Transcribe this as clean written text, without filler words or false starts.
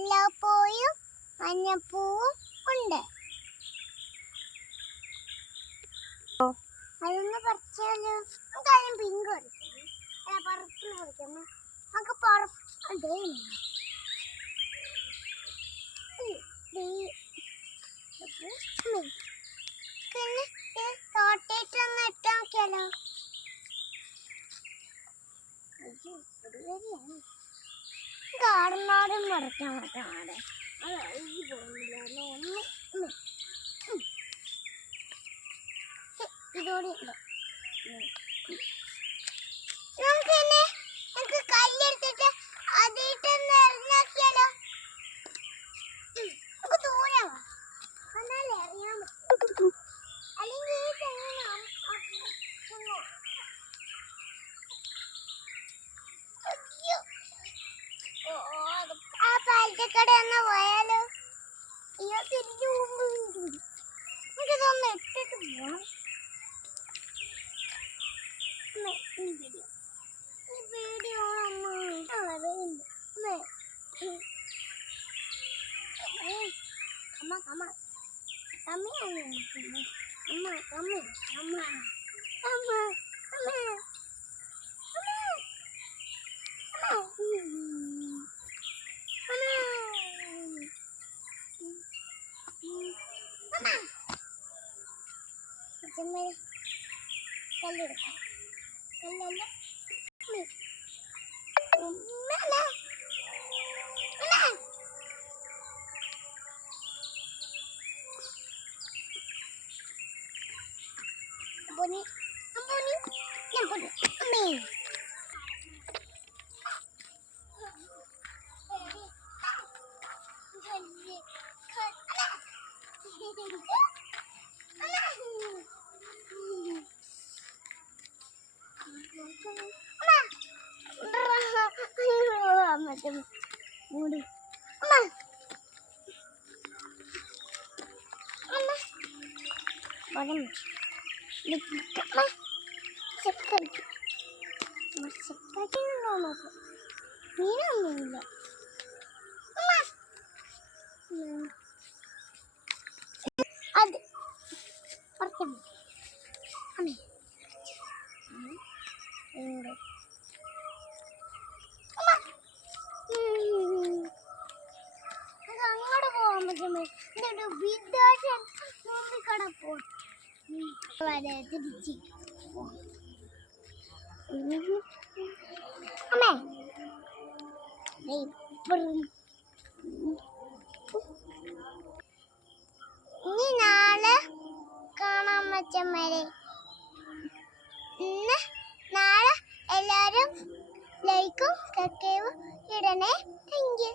മുല്ലപ്പൂയും മഞ്ഞപ്പൂവും ഉണ്ട്. അതൊന്ന് പറിച്ചാലോ? കാര്യം പിങ്ക് പറിക്കണം, പർപ്പിൾ പറിക്കണം. നമുക്ക് അതേ പിന്നെ തോട്ടേറ്റൊന്ന് ഇട്ടാ നോക്കിയാലോ? ഗാർഡനോടും മറക്കാൻ അവിടെ അത് അഴുകി പോകുന്നില്ല. ഇതോടെ നമുക്ക് കല്ലെടുത്തിട്ട് അതിട്ടൊന്ന് എറിഞ്ഞാക്കിയാലോ? നമുക്ക് ദൂരം എന്നാലേ അറിയാൻ പറ്റും. അല്ലെങ്കിൽ ഈ തെങ്ങിന് ആ പാലത്തേക്കടെ ഒന്ന് പോയാലോ? അയ്യോ തിരിഞ്ഞു പോകുമ്പോ നമുക്കിതൊന്ന് ഇട്ടിട്ട് പോകണം. കല്ലെടുക്കാം. കല്ലല്ല Bunyi, bunyi, yang bunyi, nih. Macam mudah. Boleh sekali nopo മീനൊന്നുമില്ല. അത് പറിക്കാൻ അമ്മേ അങ്ങോട്ട് പോകാൻ പറ്റുമോ? എന്നിട്ട് വിദ്യാഭ്യാസം മുമ്പിൽ കിടപ്പോ വരെ തിരിച്ച് അമ്മേ ഇനി നാളെ കാണാൻ പറ്റമ്മരെ. നാളെ എല്ലാരും ലൈക്കും സബ്സ്ക്രൈബും ഇടണേ. Thank U.